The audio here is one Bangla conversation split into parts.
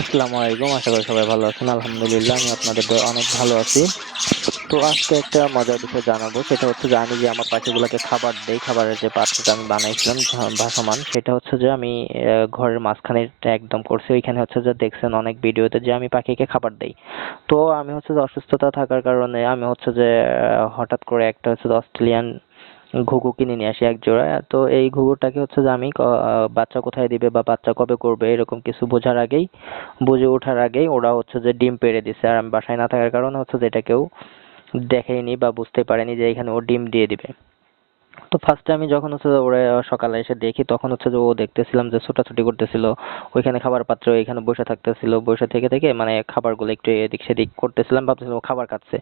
আসসালামু আলাইকুম, আশা করি সবাই ভালো আছেন। আলহামদুলিল্লাহ, আমি আপনাদের অনেক ভালো আছি। তো আজকে একটা মজার বিষয় জানাব, সেটা হচ্ছে যে আমি যে আমার পাখিগুলোকে খাবার দেই, খাবারের যে পাত্রটা আমি বানাইছিলাম ভাসমান, সেটা হচ্ছে যে আমি ঘরের মাঝখানে একদম করছি। ওইখানে হচ্ছে যে দেখছেন অনেক ভিডিওতে যে আমি পাখিকে খাবার দেই। তো আমি হচ্ছে যে অসুস্থতা থাকার কারণে আমি হচ্ছে যে হঠাৎ করে একটা হচ্ছে যে অস্ট্রেলিয়ান ঘুঘু কিনে নিয়ে আসি এক জোড়া তো এই ঘুঘুটাকে হচ্ছে যে আমি বাচ্চা কোথায় দিবে বা বাচ্চা কবে করবে এরকম কিছু বোঝার আগেই, বুঝে ওঠার আগেই ওরা হচ্ছে যে ডিম পেড়ে দিছে। আর আমি বাসায় না থাকার কারণে হচ্ছে যে এটা কেউ দেখেনি বা বুঝতে পারেনি যে এখানে ও ডিম দিয়ে দিবে। তো ফার্স্টে আমি যখন হচ্ছে যে ওরা সকালে এসে দেখি, তখন হচ্ছে যে ও দেখতেছিলাম যে ছোটাছুটি করতেছিল। ওইখানে খাবার পাত্র এখানে বসে থাকতেছিল। বসে থেকে থেকে মানে খাবারগুলো একটু এদিক সেদিক করতেছিলাম, ভাবতেছিলাম ও খাবার খাচ্ছে।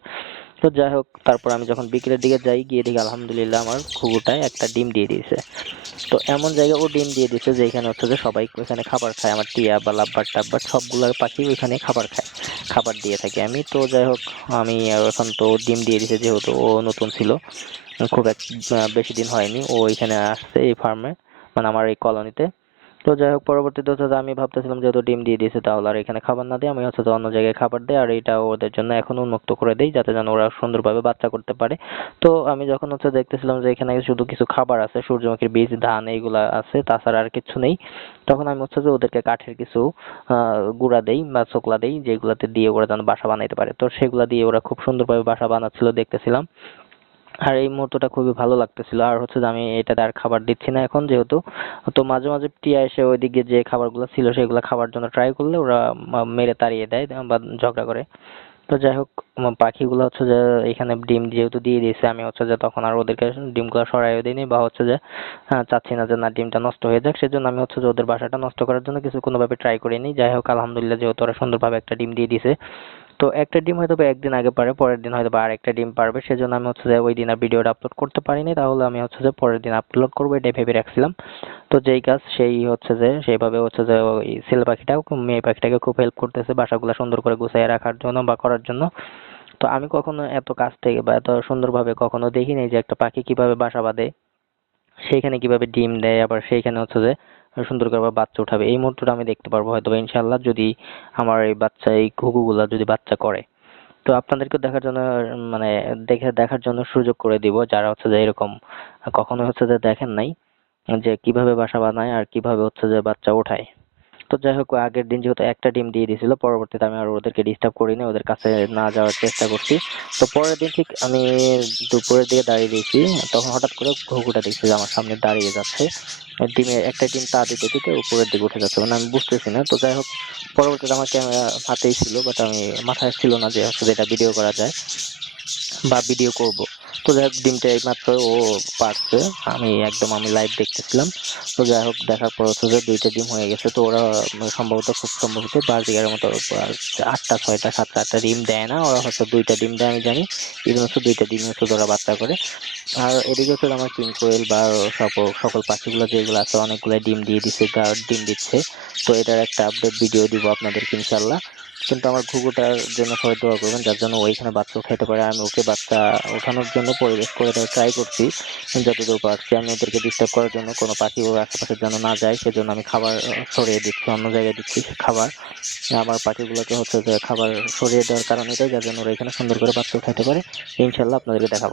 তো যাই হোক, তারপর আমি যখন বিকেলের দিকে যাই, গিয়ে দেখি আলহামদুলিল্লাহ আমার ঘুঘুটায় একটা ডিম দিয়ে দিয়েছে। তো এমন জায়গায় ও ডিম দিয়ে দিয়েছে যে এখানে হচ্ছে যে সবাই ওইখানে খাবার খায়। আমার টিয়া বা লাভবার টাব্বার সবগুলো পাখি ওইখানে খাবার খায়। খাবার দিয়ে থাকি আমি। তো যাই হোক আমি এখন তো ডিম দিয়ে দিছে যেহেতু ও নতুন ছিল। খুব এক বেশি দিন হয়নি। ও এখানে আসছে এই ফার্মে মানে আমার এই কলোনিতে তো যাই হোক পরবর্তীতে হচ্ছে আমি ভাবতেছিলাম যেহেতু ডিম দিয়ে দিয়েছে, তাহলে আর এখানে খাবার না দিয়ে আমি হচ্ছে অন্য জায়গায় খাবার দিই আর এটা ওদের জন্য এখন উন্মুক্ত করে দিই যাতে যেন ওরা সুন্দরভাবে বাচ্চা করতে পারে। তো আমি যখন হচ্ছে দেখতেছিলাম যে এখানে শুধু কিছু খাবার আছে, সূর্যমুখীর বীজ, ধান এইগুলা আছে, তাছাড়া আর কিছু নেই, তখন আমি হচ্ছে যে ওদেরকে কাঠের কিছু গুঁড়া দেই বা চোকলা দেই, যেগুলাতে দিয়ে ওরা যেন বাসা বানাইতে পারে। তো সেগুলা দিয়ে ওরা খুব সুন্দরভাবে বাসা বানাচ্ছিল দেখতেছিলাম। আর এই মুহূর্তটা খুবই ভালো লাগতেছিল। আর হচ্ছে যে আমি এটাতে আর খাবার দিচ্ছি না এখন যেহেতু। তো মাঝে মাঝে টিয়া এসে ওইদিকে যে খাবারগুলো ছিল সেগুলো খাবার জন্য ট্রাই করলে ওরা মেরে তাড়িয়ে দেয় বা ঝগড়া করে। তো যাই হোক পাখিগুলো হচ্ছে যে এখানে ডিম যেহেতু দিয়ে দিয়েছে, আমি হচ্ছে যে তখন আর ওদেরকে ডিমগুলো সরাইও দিইনি বা হচ্ছে যে চাচ্ছি না যে না ডিমটা নষ্ট হয়ে যাক। সেজন্য আমি হচ্ছে যে ওদের বাসাটা নষ্ট করার জন্য কিছু কোনোভাবে ট্রাই করিনি। যাই হোক, আলহামদুলিল্লাহ যেহেতু ওরা সুন্দরভাবে একটা ডিম দিয়ে দিছে তো একটা ডিম হয়তো একদিন আগে পারে, পরের দিন হয়তো বা আরেকটা ডিম পারবে। সেজন্য আমি হচ্ছে যে ওই দিন আর ভিডিওটা আপলোড করতে পারিনি। তাহলে আমি হচ্ছে যে পরের দিন আপলোড করব, এটাই ভেবে রাখছিলাম। তো যেই কাজ, সেই হচ্ছে যে, সেইভাবে হচ্ছে যে ওই ছেলে পাখিটাও মেয়ে পাখিটাকে খুব হেল্প করতেছে বাসাগুলো সুন্দর করে গুছিয়ে রাখার জন্য বা করার জন্য। তো আমি কখনো এত কাছ থেকে বা এত সুন্দরভাবে কখনো দেখিনি যে একটা পাখি কীভাবে বাসা বাঁধে। সেইখানে কীভাবে ডিম দেয়, আবার সেইখানে হচ্ছে যে, সুন্দর করে আবার বাচ্চা উঠাবে। এই মুহূর্তটা আমি দেখতে পারব হয়তো ইনশাল্লাহ যদি আমার এই বাচ্চা এই ঘুঘুগুলা যদি বাচ্চা করে। তো আপনাদেরকে দেখার জন্য মানে দেখে, দেখার জন্য সুযোগ করে দিব, যারা হচ্ছে যে এরকম কখনো হচ্ছে যে দেখেন নাই যে কীভাবে বাসা বানায় আর কীভাবে হচ্ছে যে বাচ্চা ওঠায়। তো যাই হোক, আগের দিন যেহেতু একটা ডিম দিয়ে দিয়েছিল পরবর্তীতে আমি আর ওদেরকে ডিস্টার্ব করিনি ওদের কাছে না যাওয়ার চেষ্টা করছি। তো পরের দিন ঠিক আমি দুপুরের দিকে দাঁড়িয়ে দিয়েছি তখন হঠাৎ করে ঘুঘুটা দেখছি যে আমার সামনে দাঁড়িয়ে যাচ্ছে। ডিমের একটা ডিম তা দিতে দিতে উপরের দিকে উঠে যাচ্ছে মানে আমি বুঝতেছি না। তো যাই হোক, পরবর্তীতে আমার ক্যামেরা হাতেই ছিল বাট আমি মাথায় ছিল না যে হচ্ছে এটা ভিডিও করা যায় বা ভিডিও করব। তো যাই হোক, ডিমটা এইমাত্র ও পারছে। আমি একদম, আমি লাইভ দেখতেছিলাম। তো যাই হোক, দেখার পর হচ্ছে যে দুইটা ডিম হয়ে গেছে। তো ওরা সম্ভবত খুব সম্ভবত বার্জিগারের মতো আটটা, ছয়টা, সাতটা, আটটা ডিম দেয় না। ওরা হচ্ছে দুইটা ডিম দেয়, আমি জানি। ইভেন হচ্ছে দুইটা ডিম হচ্ছে ওরা বাচ্চা করে। আর এদিকে হচ্ছে আমার কিং কোয়েল বা সকল সকল পাখিগুলো যেগুলো আছে অনেকগুলো ডিম দিয়ে দিচ্ছে গা- ডিম দিচ্ছে। তো এটার একটা আপডেট ভিডিও দিব আপনাদেরকে ইনশাল্লাহ কিন্তু আমার ঘুঘুটার জন্য সবাই দোয়া করবেন, যার জন্য ওইখানে বাচ্চা খেতে পারে। আমি ওকে বাচ্চা ওঠানোর জন্য পরিবেশ করে দেওয়ার ট্রাই করছি। যতদূর পারছি, আমি ওদেরকে ডিস্টার্ব করার জন্য কোনো পাখি ওর আশেপাশে যেন না যায়, সেজন্য আমি খাবার সরিয়ে দিচ্ছি, অন্য জায়গায় দিচ্ছি খাবার। আমার পাখিগুলোকে হচ্ছে যে খাবার সরিয়ে দেওয়ার কারণ এটাই, যার জন্য ওরা এখানে সুন্দর করে বাচ্চা খেতে পারে। ইনশাল্লাহ আপনাদেরকে দেখাবো।